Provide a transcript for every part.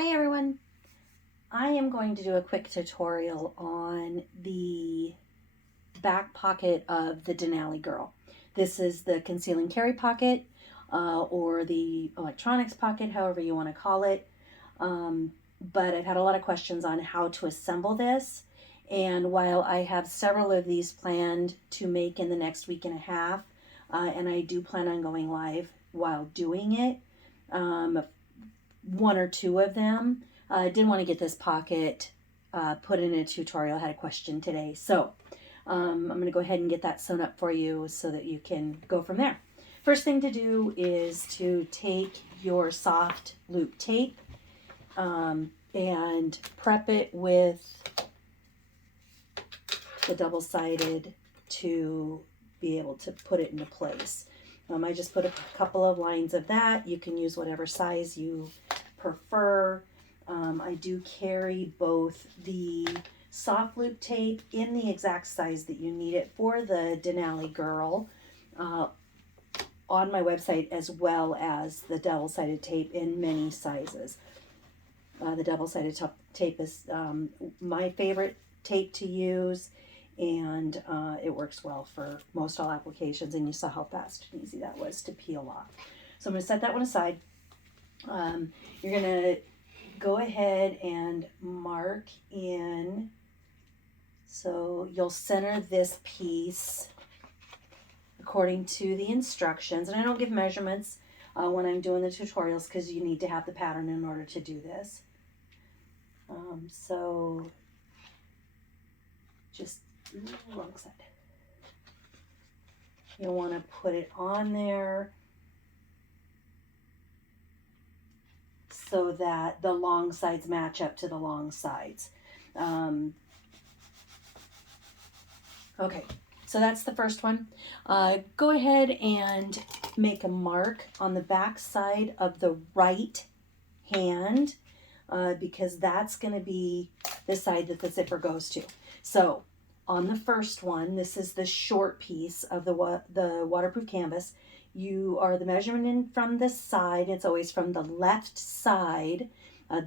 Hi everyone. I am going to do a quick tutorial on the back pocket of the Denali Girl. This is the conceal and carry pocket or the electronics pocket, however you want to call it. But I've had a lot of questions on how to assemble this. And while I have several of these planned to make in the next week and a half, and I do plan on going live while doing it, one or two of them, I didn't want to get this pocket put in a tutorial. I had a question today. So I'm going to go ahead and get that sewn up for you so that you can go from there. First thing to do is to take your soft loop tape and prep it with the double-sided to be able to put it into place. I just put a couple of lines of that. You can use whatever size you prefer. I do carry both the soft loop tape in the exact size that you need it for the Denali Girl on my website, as well as the double-sided tape in many sizes. The double-sided tape is my favorite tape to use, and it works well for most all applications, and you saw how fast and easy that was to peel off. So I'm going to set that one aside. You're going to go ahead and mark in, so you'll center this piece according to the instructions, and I don't give measurements when I'm doing the tutorials because you need to have the pattern in order to do this. So just wrong side. You'll want to put it on there so that the long sides match up to the long sides. Okay, so that's the first one. Go ahead and make a mark on the back side of the right hand because that's going to be the side that the zipper goes to. So on the first one, this is the short piece of the waterproof canvas. You are the measurement in from the side. It's always from the left side.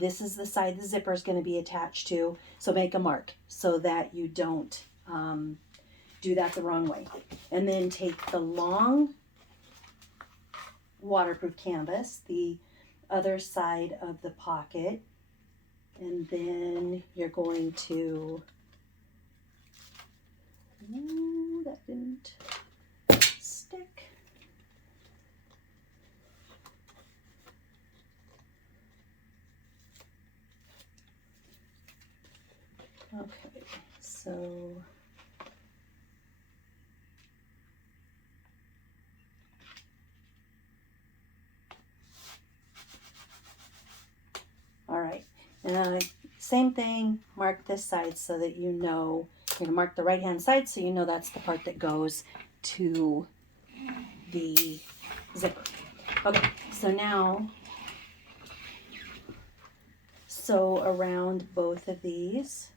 This is the side the zipper is going to be attached to. So make a mark so that you don't do that the wrong way. And then take the long waterproof canvas, the other side of the pocket, and then you're going to, ooh, that didn't stick. Okay, so all right, same thing, mark this side so that you know, you're going to mark the right hand side so you know that's the part that goes to the zipper. Okay, so now sew around both of these.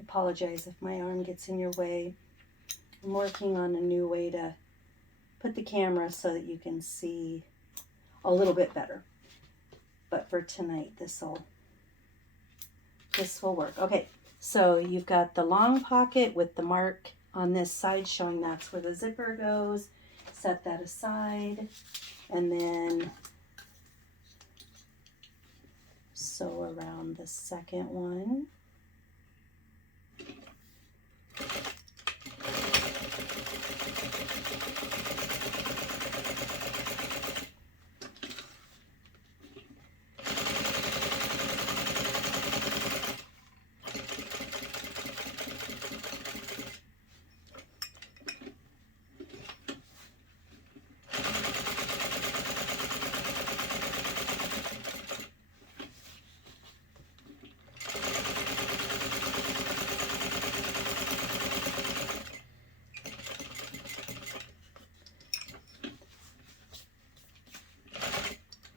Apologize if my arm gets in your way. I'm working on a new way to put the camera so that you can see a little bit better. But for tonight, this will work. Okay, so you've got the long pocket with the mark on this side showing that's where the zipper goes. Set that aside, and then sew around the second one.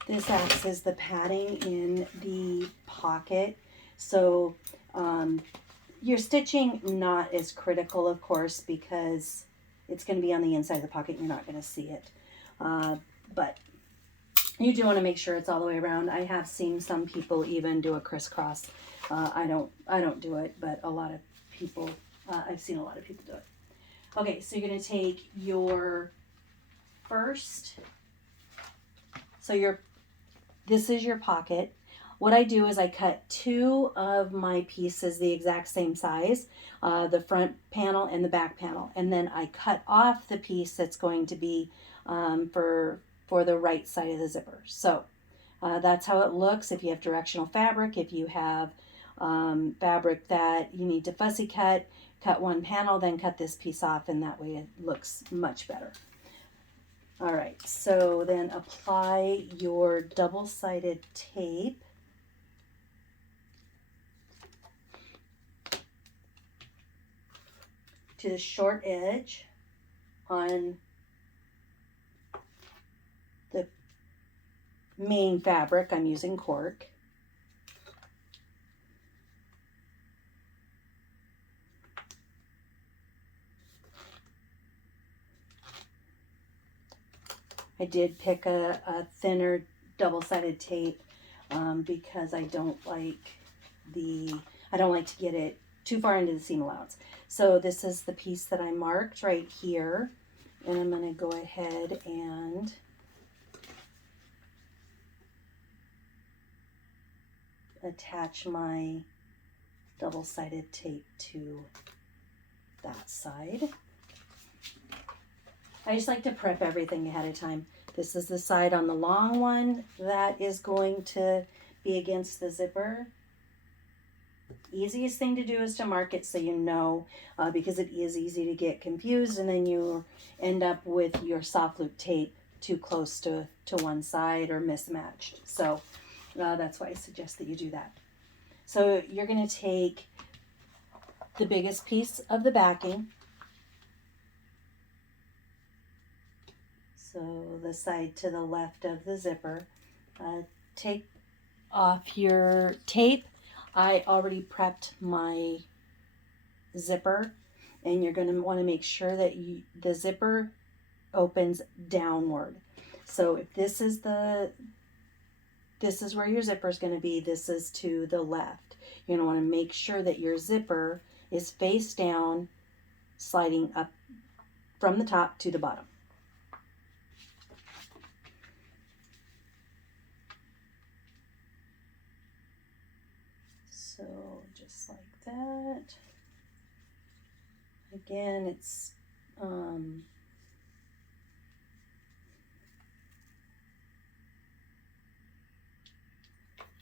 This acts as the padding in the pocket. So your stitching not as critical, of course, because it's going to be on the inside of the pocket and you're not going to see it. But you do want to make sure it's all the way around. I have seen some people even do a crisscross. I don't do it, but a lot of people, I've seen a lot of people do it. Okay, so you're going to take your first, this is your pocket. What I do is I cut two of my pieces the exact same size, the front panel and the back panel, and then I cut off the piece that's going to be for the right side of the zipper. So that's how it looks. If you have directional fabric, if you have fabric that you need to fussy cut one panel, then cut this piece off, and that way it looks much better. All right, so then apply your double-sided tape to the short edge on the main fabric. I'm using cork. I did pick a thinner double-sided tape because I don't like to get it too far into the seam allowance. So this is the piece that I marked right here, and I'm going to go ahead and attach my double-sided tape to that side. I just like to prep everything ahead of time. This is the side on the long one that is going to be against the zipper. Easiest thing to do is to mark it so you know, because it is easy to get confused, and then you end up with your soft loop tape too close to one side or mismatched. So that's why I suggest that you do that. So you're going to take the biggest piece of the backing, so the side to the left of the zipper. Take off your tape. I already prepped my zipper, and you're going to want to make sure that the zipper opens downward. So if this is where your zipper is going to be, this is to the left. You're going to want to make sure that your zipper is face down, sliding up from the top to the bottom. So just like that. Again, it's you're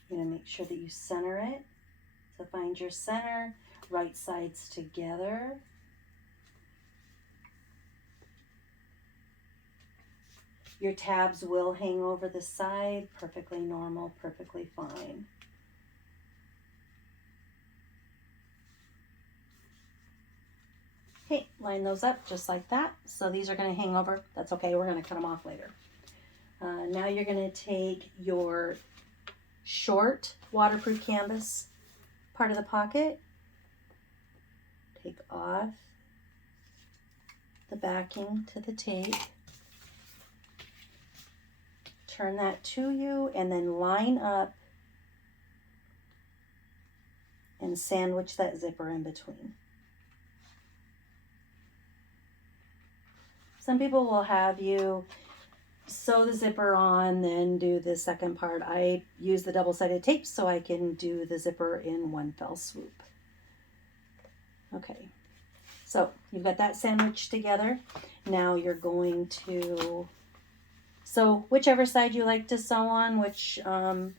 going to make sure that you center it. So find your center, right sides together. Your tabs will hang over the side, perfectly normal, perfectly fine. Okay, line those up just like that. So these are going to hang over. That's okay, we're going to cut them off later. Now you're going to take your short waterproof canvas part of the pocket, take off the backing to the tape, turn that to you, and then line up and sandwich that zipper in between. Some people will have you sew the zipper on, then do the second part. I use the double-sided tape so I can do the zipper in one fell swoop. Okay, so you've got that sandwiched together. Now you're going to sew whichever side you like to sew on, which, you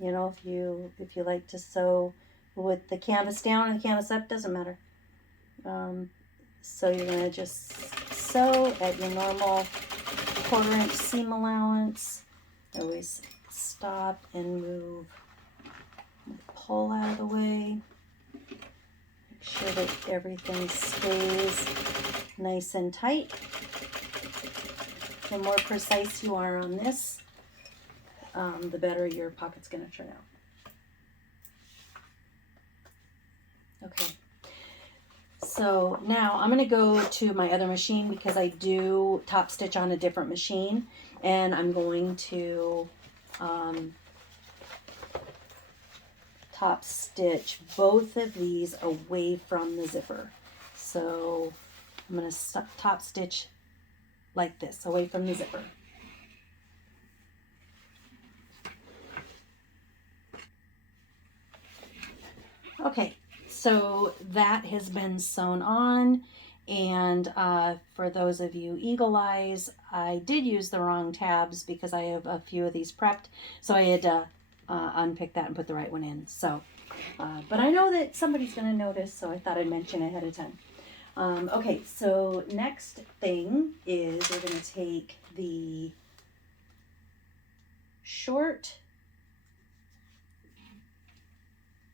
know, if you like to sew with the canvas down and the canvas up, doesn't matter. So you're going to just sew at your normal 1/4 inch seam allowance. Always stop and move, pull out of the way. Make sure that everything stays nice and tight. The more precise you are on this, the better your pocket's going to turn out. Okay. So now I'm going to go to my other machine because I do top stitch on a different machine, and I'm going to top stitch both of these away from the zipper. So I'm going to top stitch like this, away from the zipper. Okay. So that has been sewn on, and for those of you eagle eyes, I did use the wrong tabs because I have a few of these prepped, so I had to unpick that and put the right one in. So, but I know that somebody's going to notice, so I thought I'd mention ahead of time. Okay, so next thing is we're going to take the short,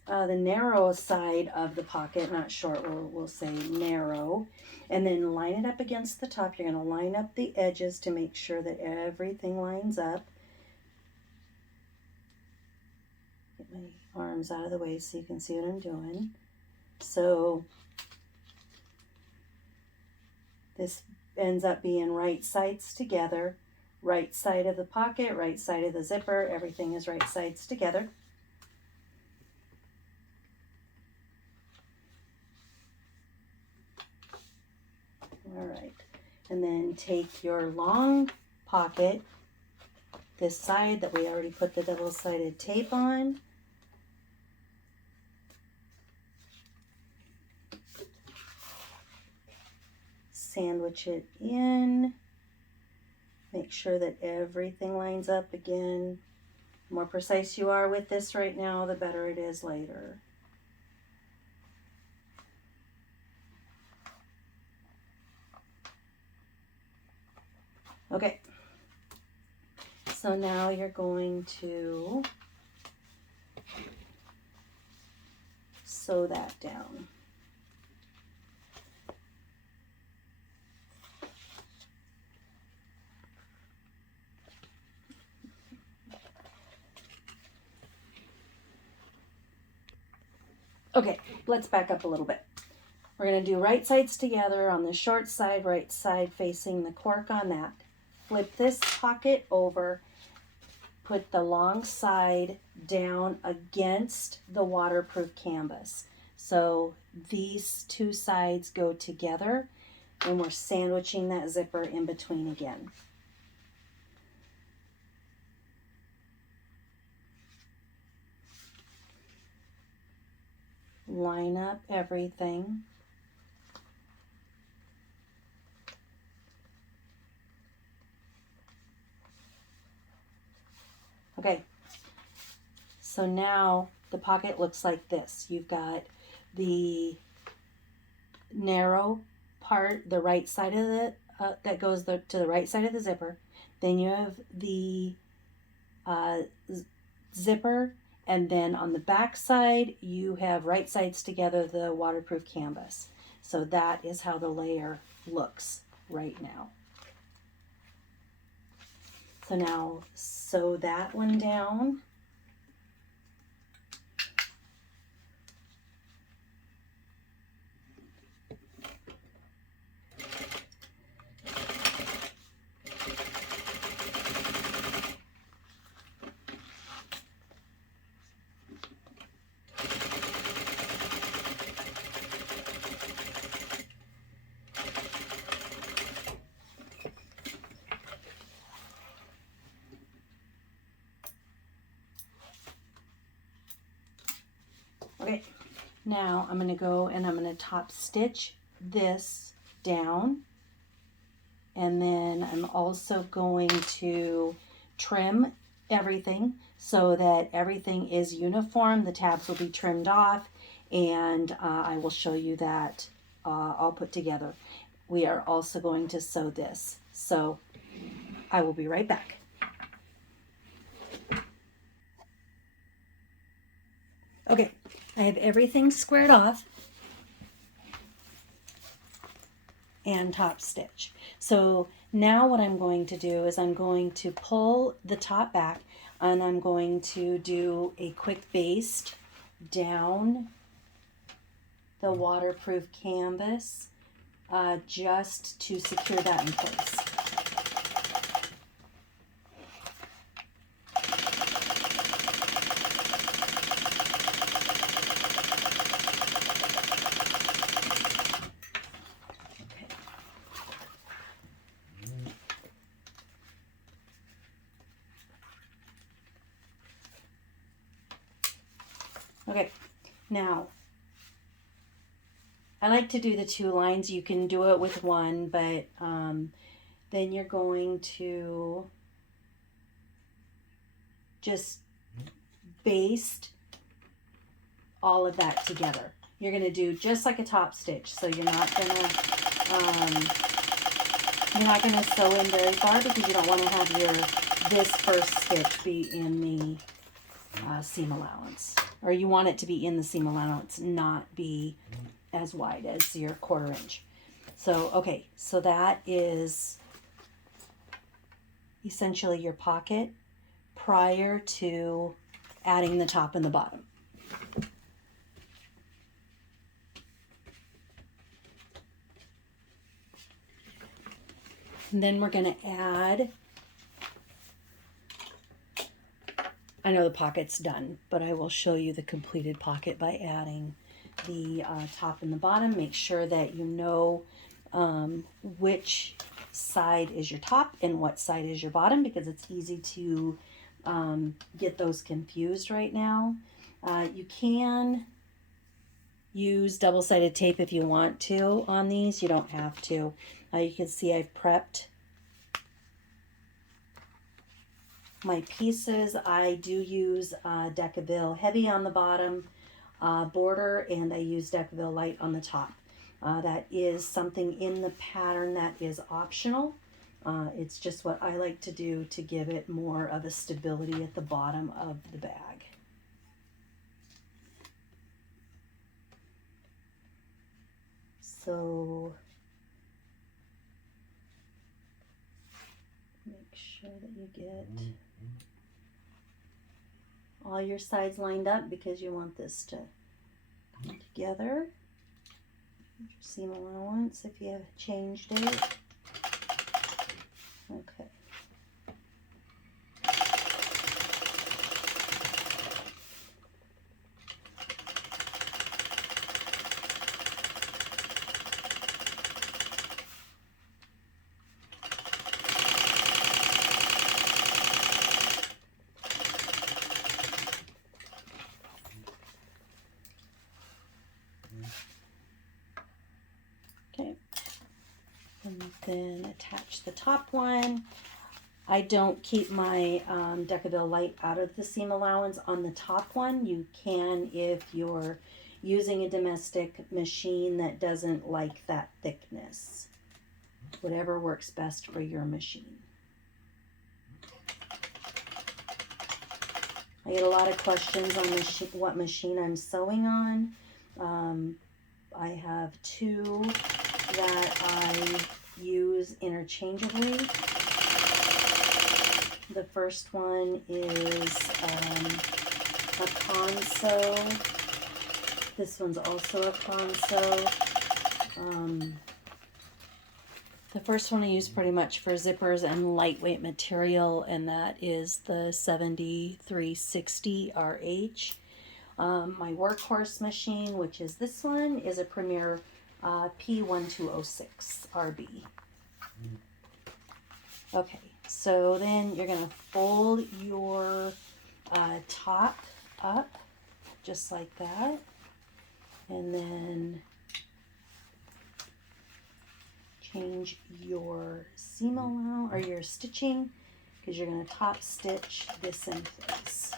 the narrow side of the pocket, not short, we'll say narrow, and then line it up against the top. You're going to line up the edges to make sure that everything lines up. Get my arms out of the way so you can see what I'm doing. So this ends up being right sides together, right side of the pocket, right side of the zipper, everything is right sides together. All right, and then take your long pocket, this side that we already put the double-sided tape on, sandwich it in, make sure that everything lines up again. The more precise you are with this right now, the better it is later. Okay, so now you're going to sew that down. Okay, let's back up a little bit. We're going to do right sides together on the short side, right side facing the cork on that. Flip this pocket over, put the long side down against the waterproof canvas. So these two sides go together, and we're sandwiching that zipper in between again. Line up everything. Okay, so now the pocket looks like this. You've got the narrow part, the right side of the, that goes to the right side of the zipper. Then you have the zipper, and then on the back side, you have right sides together, the waterproof canvas. So that is how the layer looks right now. So now sew that one down. Okay, now I'm going to go and I'm going to top stitch this down, and then I'm also going to trim everything so that everything is uniform. The tabs will be trimmed off, and I will show you that all put together. We are also going to sew this, so I will be right back. Okay, I have everything squared off and top stitch. So now what I'm going to do is I'm going to pull the top back, and I'm going to do a quick baste down the waterproof canvas just to secure that in place. Okay, now I like to do the 2 lines. You can do it with 1, but then you're going to just baste all of that together. You're going to do just like a top stitch, so you're not going to sew in very far because you don't want to have this first stitch be in the seam allowance, or you want it to be in the seam allowance, not be as wide as your 1/4 inch. So okay, so that is essentially your pocket prior to adding the top and the bottom. And then we're going to add, I know the pocket's done, but I will show you the completed pocket by adding the top and the bottom. Make sure that you know which side is your top and what side is your bottom, because it's easy to get those confused right now. You can use double-sided tape if you want to on these. You don't have to. You can see I've prepped my pieces. I do use Decaville Heavy on the bottom border, and I use Decaville Light on the top. That is something in the pattern that is optional. It's just what I like to do to give it more of a stability at the bottom of the bag. So make sure that you get all your sides lined up, because you want this to come together. Seam allowance if you have changed it. Okay. Okay, and then attach the top one. I don't keep my Decaville Light out of the seam allowance on the top one. You can if you're using a domestic machine that doesn't like that thickness. Whatever works best for your machine. I get a lot of questions on what machine I'm sewing on. I have 2 that I use interchangeably. The first one is a Conso. This one's also a Conso. The first one I use pretty much for zippers and lightweight material, and that is the 7360 RH. My workhorse machine, which is this one, is a Premier P1206 RB. Okay, so then you're going to fold your top up just like that. And then change your seam allowance or your stitching, because you're going to top stitch this in place.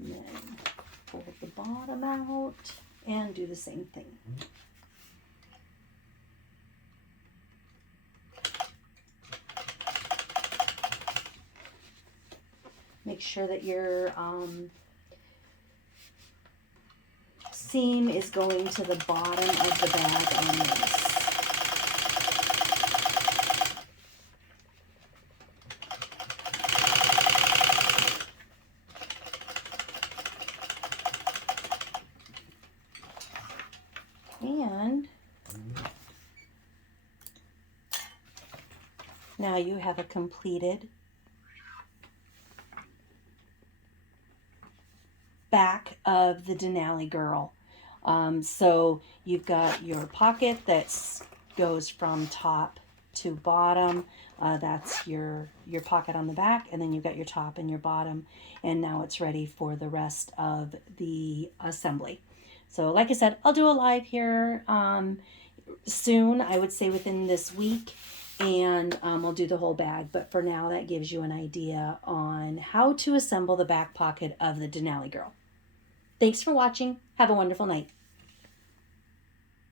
And then fold the bottom out and do the same thing. Make sure that your seam is going to the bottom of the bag on this. And now you have a completed back of the Denali Girl. So you've got your pocket that goes from top to bottom. That's your pocket on the back, and then you've got your top and your bottom, and now it's ready for the rest of the assembly. So like I said, I'll do a live here soon, I would say within this week, and I'll do the whole bag. But for now, that gives you an idea on how to assemble the back pocket of the Denali Girl. Thanks for watching. Have a wonderful night.